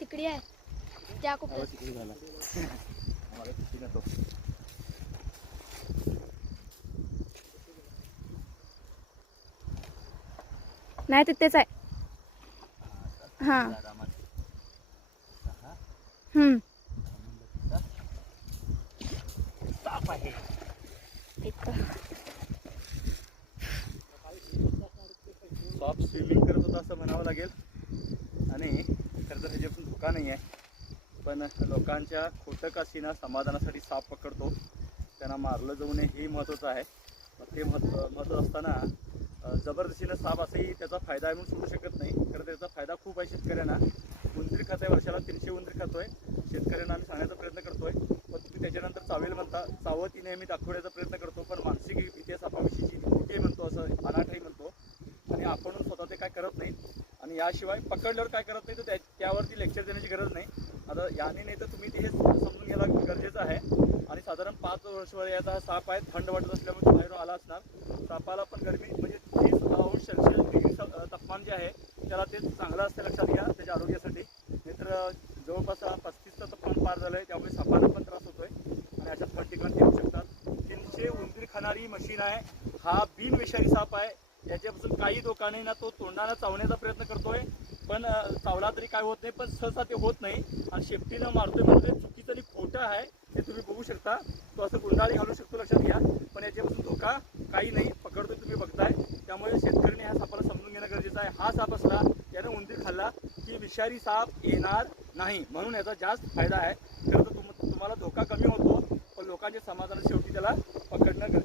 तिकडे आहे त्या कोपऱ्यात. तिकडे झाला आम्हाला तिकडे नको. नाही तिथेच आहे. हा साप आहे. साप स्विमिंग करत होता असं म्हणावं लागेल. आणि खरं तर ह्याच्यापासून धोका नाही आहे, पण लोकांच्या खोटं का सीना समाधानासाठी साप पकडतो, त्यांना मारलं जाऊ नये हे महत्त्वाचं आहे. मग ते महत्त्व असताना जबरदस्तीनं साप असंही त्याचा फायदा आहे म्हणून सोडू शकत नाही. खरं त्याचा फायदा खूप आहे शेतकऱ्यांना. उंदीर खात आहे, वर्षाला 300 उंदीर खातोय. शेतकऱ्यांना आम्ही सांगण्याचा प्रयत्न करतोय, पण तुम्ही त्याच्यानंतर चावेल म्हणता. चावत नेहमी दाखवण्याचा प्रयत्न करतो, पण मानसिक भीती सापाविषयीची मोठी म्हणतो, असं अनाठही म्हणतो. आणि आपण स्वतः ते काय करत नाही. आणि याशिवाय पकडल्यावर काय करत नाही, तर त्यावरती लेक्चर देण्याची गरज नाही. आता याने नाही तर तुम्ही ते समजून घ्यायला गरजेचं आहे. आणि साधारण 5 वर्ष याचा हा साप आहे. थंड वाटत असल्यामुळे तो बाहेरून आला असणार. सापाला पण गरमी म्हणजे 30°C तापमान जे आहे त्याला ते चांगलं असतं, लक्षात घ्या त्याच्या आरोग्यासाठी. नाहीतर जवळपास 35चं तापमान पार झालं आहे, त्यामुळे सापाला पण त्रास होतोय. आणि अशा पण ठिकाणी येऊ शकतात. 300 उंदीर खाणारी मशीन आहे. हा बिनविषारी साप आहे. याच्यापासून काही धोका नाही ना. तो तोंडानं चावण्याचा प्रयत्न करतोय, पण चावला तरी काय होत नाही, पण सहसा ते होत नाही. आणि शेपटीनं मारतोय म्हणतोय, चुकीचं आणि खोटं आहे हे तुम्ही बघू शकता. तो असं गुंडाळी घालू शकतो, लक्षात घ्या. पण याच्यापासून धोका काही नाही, पकडतोय तुम्ही बघताय. त्यामुळे शेतकऱ्यांनी ह्या सापाला समजून घेणं गरजेचं आहे. हा साप असला त्यानं उंदीर खाल्ला की विषारी साप येणार नाही, म्हणून याचा जास्त फायदा आहे. खरं तर तुम्हाला धोका कमी होतो, पण लोकांच्या समाधानात शेवटी त्याला पकडणं